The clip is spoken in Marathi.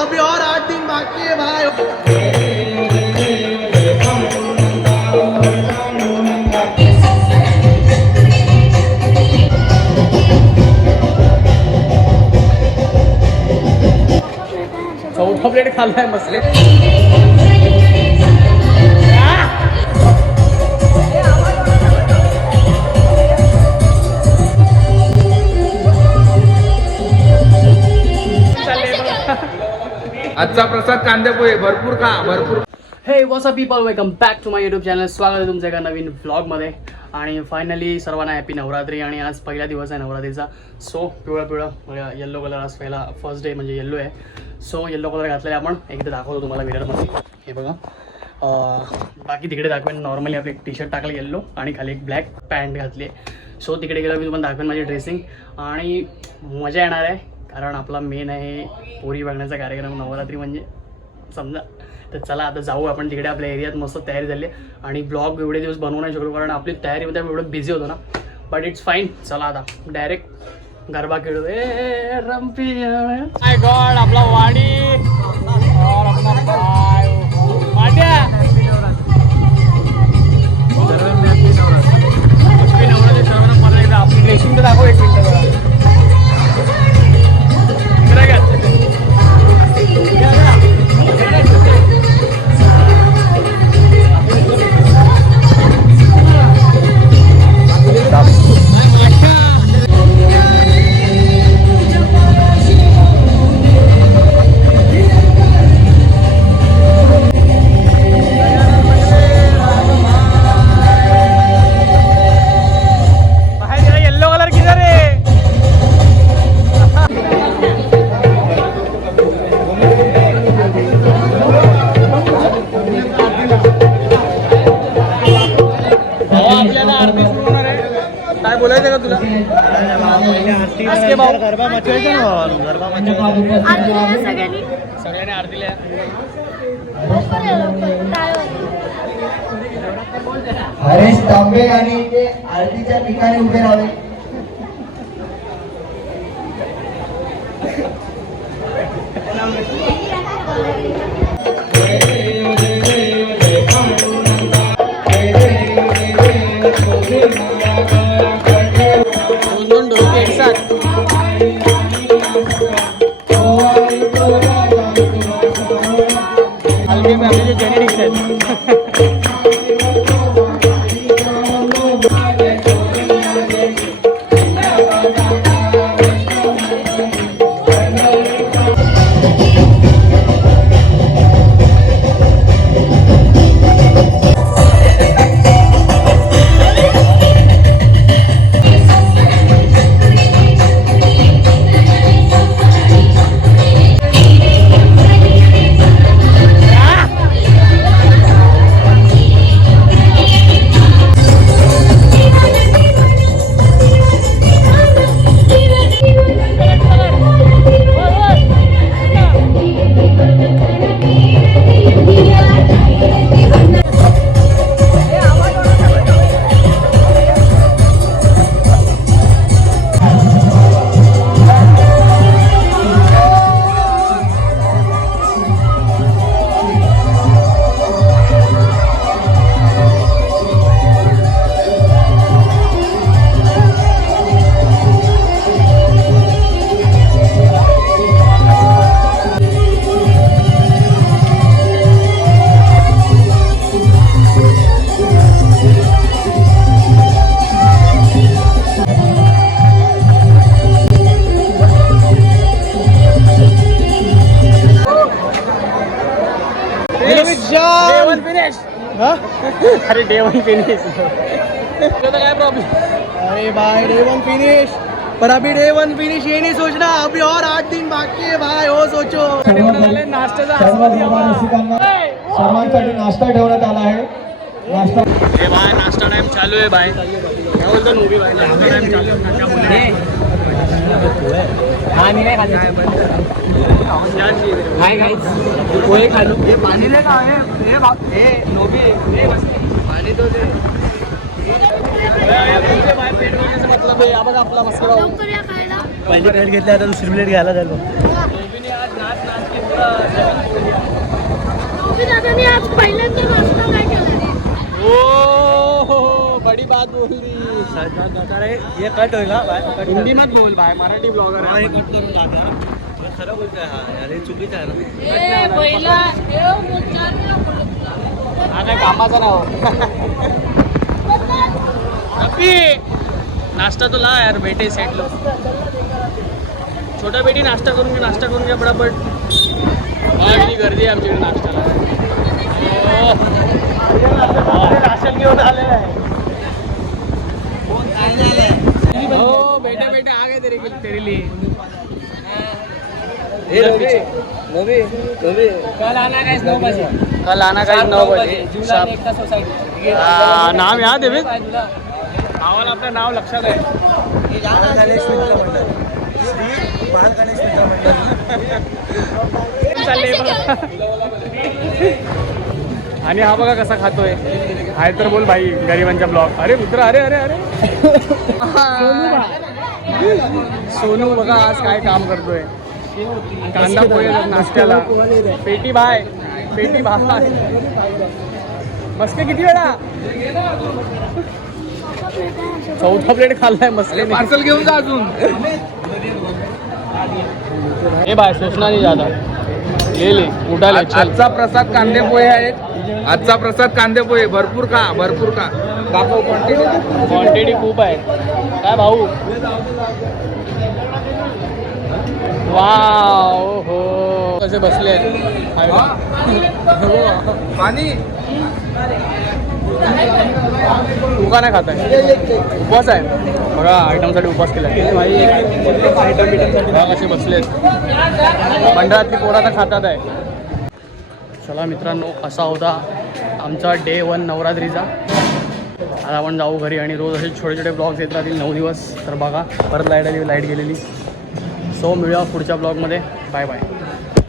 अभी और 8 दिन बाकी है भाई. चौथा प्लेट खाल्लाय मसले. आजचा प्रसाद कांदे पोहे भरपूर खा भरपूर. Hey what's up people, welcome back to my YouTube channel. स्वागत आहे तुमच्या एका नवीन व्लॉगमध्ये. आणि फायनली सर्वांना हॅपी नवरात्री. आणि आज पहिला दिवस आहे नवरात्रीचा. सो पिवळा येल्लो कलर आज पहिला फर्स्ट डे म्हणजे येल्लो आहे. सो येल्लो कलर घातलेला आपण एकदा दाखवतो तुम्हाला मिररमध्ये. हे बघा, बाकी तिकडे दाखवेन. नॉर्मली आपले एक टी शर्ट टाकलं येल्लो आणि खाली एक ब्लॅक पॅन्ट घातली आहे. सो तिकडे गेलो मी तुम्हाला दाखवेन माझी ड्रेसिंग. आणि मजा येणार आहे कारण आपला मेन आहे पोरी बघण्याचा कार्यक्रम नवरात्री म्हणजे समजा. तर चला आता जाऊ आपण तिकडे. आपल्या एरियात मस्त तयारी झाली आहे. आणि ब्लॉग एवढे दिवस बनवू नाही शकलो कारण आपली तयारीमध्ये एवढं बिझी होतो ना. But it's fine. चला आता डायरेक्ट गरबा खेळू. रंपी माय गॉड, आपला वाडी और अपना माट्या नवरात्री सर्वांना परत एकदा आपली ड्रेसिंग तर दाखव. एक मिनिट बघा. काय बोलायचं का तुला? गरबा मचवायचा ना. गरबा सगळ्यांनी आरतीला. हरेश तांबे आणि ते आरतीच्या ठिकाणी उभे राहावे. हल्के में आपले जे जेनेटिक्स आहेत. अरे डे वन फिनिश. काय प्रॉब्लम? अरे भाई डे वन फिनिश. पर अभी डे वन फिनिश ये नहीं सोचना, अभी और 8 दिन बाकी है भाई. हो सोचो. नाश्त्याचा सर्वांसाठी नाश्ता ठेवण्यात आला आहे. नाश्ता हे भाई नाश्ता टाइम चालू आहे भाई. काय बोलतो नोबी भाई? नाश्ता टाइम चालू आहे. पाणी नाही खाल्लं. हाय गाइस, पोहे खालो. हे पाणी नाही का? हे नोबी पाणी तो दे. पेट भरण्याचा मतलब आहे. बघा आपला मस्का. पहिली प्लेट घेतली आता दुसरी प्लेट घ्यायला झालो. आज पहिल्यांदा नाश्ता काय केला ओ बडी बात बोल दी. हे कट होईल हा बाय. हिंदी मत बोल भाई, मराठी ब्लॉगर हा, आहे. हे कट करून टाका. हे खरं बोलतोय हा यार, हे चुकीचं आहे ना. पहिला हा काय कामाचा नाव. अप्पी नाश्ता तो ला यार, बेटे सेट लो. छोटा बेटी नाश्ता करून घ्या पटापट. वाढली गर्दी आहे आमच्याकडे नाश्त्याला. राशन घेऊन आलेलं आहे. हो बेटे बेटे आ गए तेरे लिए. कल आना का 9 बजे. कल आना का 9 बजे. नाम याद आहे बे? आम्हाला आपलं नाव लक्षात आहे. बाल गणेश मित्र मंडळ. श्री बाल गणेश मित्र मंडळ. चाललंय बघा. आणि हा बघा कसा खातोय. हाय तर बोल भाई गरिबांच्या ब्लॉग. अरे मित्र, अरे अरे अरे सोनू बघा आज काय काम करतोय. कांदा पोहे नाश्त्याला. पेटी भाय मस्के किती वेळा. चौथा प्लेट खाल्लाय मस्के. पार्सल घेऊन जा अजून. ए भाई सोचना नहीं ज्यादा. ले उठाले चल. आजचा प्रसाद कांदे पोहे आहेत. आजचा प्रसाद कांदे पोहे. भरपूर का दाखव क्वांटिटी. क्वांटिटी खूप आहे काय भाऊ. वाव हो कसे बसले आहेत. पाणी तू का नाही खात आहे. उपवास आहे बघा. आयटमसाठी उपवास केला बघा कसे बसलेत. मंडळातली पोरं तर खातात आहे. चला मित्रांनो, असा होता आमचा डे 1 नवरात्रीचा. आता आपण जाऊ घरी आणि रोज असे छोटे छोटे ब्लॉग्स येत राहतील 9 दिवस. तर बघा परत लाईट गेलेली. सो मिळूया पुढच्या ब्लॉगमध्ये. Bye bye.